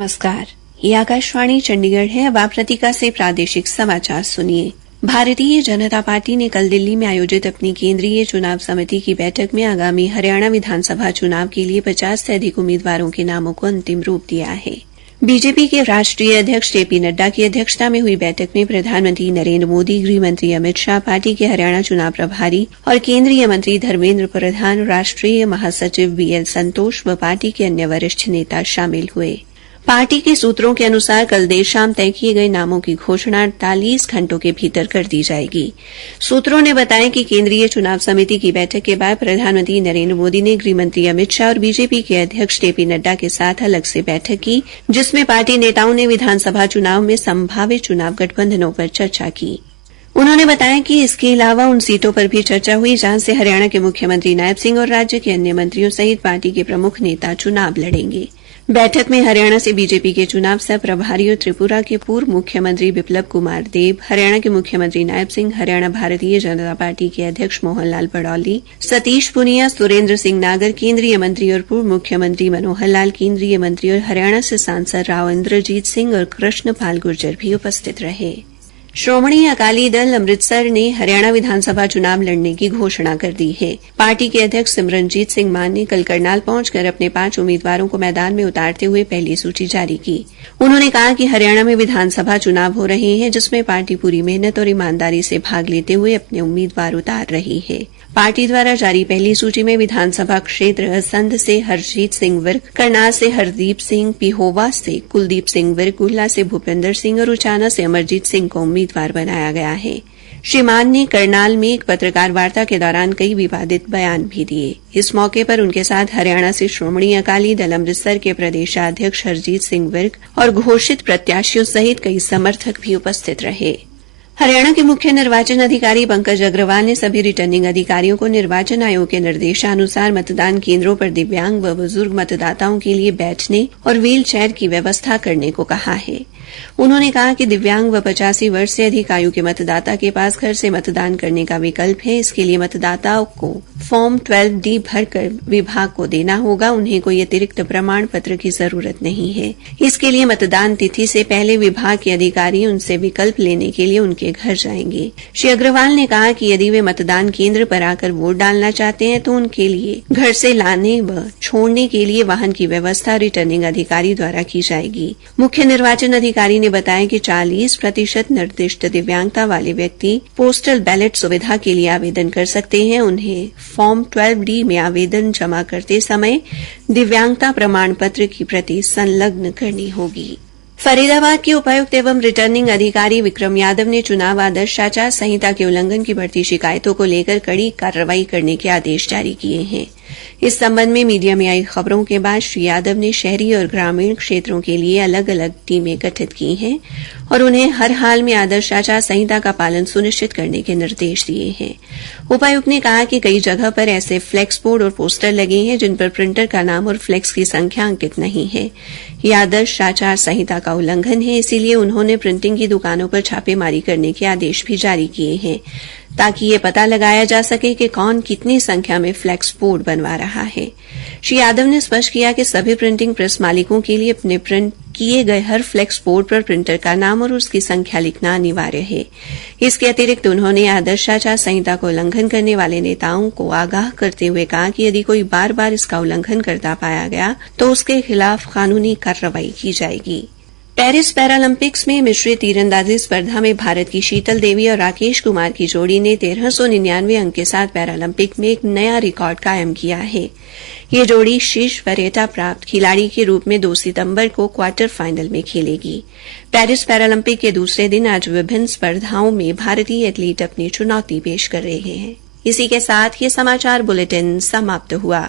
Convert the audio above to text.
नमस्कार, ये आकाशवाणी चंडीगढ़ है। अब आप रतिका से प्रादेशिक समाचार सुनिए। भारतीय जनता पार्टी ने कल दिल्ली में आयोजित अपनी केंद्रीय चुनाव समिति की बैठक में आगामी हरियाणा विधानसभा चुनाव के लिए 50 से अधिक उम्मीदवारों के नामों को अंतिम रूप दिया है। बीजेपी के राष्ट्रीय अध्यक्ष जेपी नड्डा की अध्यक्षता में हुई बैठक में प्रधानमंत्री नरेंद्र मोदी, गृह मंत्री अमित शाह, पार्टी के हरियाणा चुनाव प्रभारी और केंद्रीय मंत्री धर्मेंद्र प्रधान, राष्ट्रीय महासचिव बीएल संतोष व पार्टी के अन्य वरिष्ठ नेता शामिल हुए। पार्टी के सूत्रों के अनुसार कल देर शाम तय किए गए नामों की घोषणा 48 घंटों के भीतर कर दी जाएगी। सूत्रों ने बताया कि केंद्रीय चुनाव समिति की बैठक के बाद प्रधानमंत्री नरेंद्र मोदी ने गृह मंत्री अमित शाह और बीजेपी के अध्यक्ष जेपी नड्डा के साथ अलग से बैठक की, जिसमें पार्टी नेताओं ने विधानसभा चुनाव में संभावित चुनाव गठबंधनों पर चर्चा की। उन्होंने बताया कि इसके अलावा उन सीटों पर भी चर्चा हुई जहां से हरियाणा के मुख्यमंत्री नायब सिंह और राज्य के अन्य मंत्रियों सहित पार्टी के प्रमुख नेता चुनाव लड़ेंगे। बैठक में हरियाणा से बीजेपी के चुनाव सह प्रभारी और त्रिपुरा के पूर्व मुख्यमंत्री बिप्लब कुमार देब, हरियाणा के मुख्यमंत्री नायब सिंह, हरियाणा भारतीय जनता पार्टी के अध्यक्ष मोहन लाल बड़ौली, सतीश पुनिया, सुरेंद्र सिंह नागर, केंद्रीय मंत्री और पूर्व मुख्यमंत्री मनोहर लाल, केंद्रीय मंत्री और हरियाणा से सांसद राव इंद्रजीत सिंह और कृष्ण पाल गुर्जर भी उपस्थित रहे। श्रोमणी अकाली दल अमृतसर ने हरियाणा विधानसभा चुनाव लड़ने की घोषणा कर दी है। पार्टी के अध्यक्ष सिमरनजीत सिंह मान ने कल करनाल पहुंचकर अपने 5 उम्मीदवारों को मैदान में उतारते हुए पहली सूची जारी की। उन्होंने कहा कि हरियाणा में विधानसभा चुनाव हो रहे हैं, जिसमें पार्टी पूरी मेहनत और ईमानदारी से भाग लेते हुए अपने उम्मीदवार उतार रही है। पार्टी द्वारा जारी पहली सूची में विधानसभा क्षेत्र असंध से हरजीत सिंह विर्क, करनाल से हरदीप सिंह, पिहोवा से कुलदीप सिंह विर्क, गुहला से भूपेंद्र सिंह और उचाना से अमरजीत सिंह को उम्मीदवार बनाया गया है। श्री मान ने करनाल में एक पत्रकार वार्ता के दौरान कई विवादित बयान भी दिए। इस मौके पर उनके साथ हरियाणा से श्रोमणी अकाली दल अमृतसर के प्रदेशाध्यक्ष हरजीत सिंह विर्क और घोषित प्रत्याशियों सहित कई समर्थक भी उपस्थित रहे। हरियाणा के मुख्य निर्वाचन अधिकारी पंकज अग्रवाल ने सभी रिटर्निंग अधिकारियों को निर्वाचन आयोग के निर्देशानुसार मतदान केंद्रों पर दिव्यांग व बुजुर्ग मतदाताओं के लिए बैठने और व्हील चेयर की व्यवस्था करने को कहा है। उन्होंने कहा कि दिव्यांग व 85 वर्ष से अधिक आयु के मतदाता के पास घर से मतदान करने का विकल्प है। इसके लिए मतदाताओं को फॉर्म 12D भरकर विभाग को देना होगा। उन्हें कोई अतिरिक्त प्रमाण पत्र की जरूरत नहीं है। इसके लिए मतदान तिथि से पहले विभाग के अधिकारी उनसे विकल्प लेने के लिए उनके घर जाएंगे। श्री अग्रवाल ने कहा कि यदि वे मतदान केंद्र पर आकर वोट डालना चाहते हैं तो उनके लिए घर से लाने व छोड़ने के लिए वाहन की व्यवस्था रिटर्निंग अधिकारी द्वारा की जाएगी। मुख्य निर्वाचन अधिकारी ने बताया कि 40% निर्दिष्ट दिव्यांगता वाले व्यक्ति पोस्टल बैलेट सुविधा के लिए आवेदन कर सकते हैं। उन्हें फॉर्म 12D में आवेदन जमा करते समय दिव्यांगता प्रमाण पत्र की प्रति संलग्न करनी होगी। फरीदाबाद के उपायुक्त एवं रिटर्निंग अधिकारी विक्रम यादव ने चुनाव आदर्श आचार संहिता के उल्लंघन की बढ़ती शिकायतों को लेकर कड़ी कार्रवाई करने के आदेश जारी किए हैं। इस संबंध में मीडिया में आई खबरों के बाद श्री यादव ने शहरी और ग्रामीण क्षेत्रों के लिए अलग अलग टीमें गठित की हैं और उन्हें हर हाल में आदर्श आचार संहिता का पालन सुनिश्चित करने के निर्देश दिए हैं। उपायुक्त ने कहा कि कई जगह पर ऐसे फ्लेक्स बोर्ड और पोस्टर लगे हैं जिन पर प्रिंटर का नाम और फ्लेक्स की संख्या अंकित नहीं है। यह आदर्श आचार संहिता का उल्लंघन है, इसीलिए उन्होंने प्रिंटिंग की दुकानों पर छापेमारी करने के आदेश भी जारी किए हैं ताकि ये पता लगाया जा सके कि कौन कितनी संख्या में फ्लेक्स बोर्ड बनवा रहा है। श्री यादव ने स्पष्ट किया कि सभी प्रिंटिंग प्रेस मालिकों के लिए अपने प्रिंट किए गए हर फ्लेक्स बोर्ड पर प्रिंटर का नाम और उसकी संख्या लिखना अनिवार्य है। इसके अतिरिक्त उन्होंने आदर्श आचार संहिता को उल्लंघन करने वाले नेताओं को आगाह करते हुए कहा कि यदि कोई बार बार इसका उल्लंघन करता पाया गया तो उसके खिलाफ कानूनी कार्रवाई की जाएगी। पेरिस पैरालंपिक्स में मिश्रित तीरंदाजी स्पर्धा में भारत की शीतल देवी और राकेश कुमार की जोड़ी ने 1399 अंक के साथ पैरालंपिक में एक नया रिकॉर्ड कायम किया है। ये जोड़ी शीर्ष वरीयता प्राप्त खिलाड़ी के रूप में 2 सितंबर को क्वार्टर फाइनल में खेलेगी। पेरिस पैरालंपिक के दूसरे दिन आज विभिन्न स्पर्धाओं में भारतीय एथलीट अपनी चुनौती पेश कर रहे हैं। इसी के साथ ये समाचार बुलेटिन समाप्त हुआ।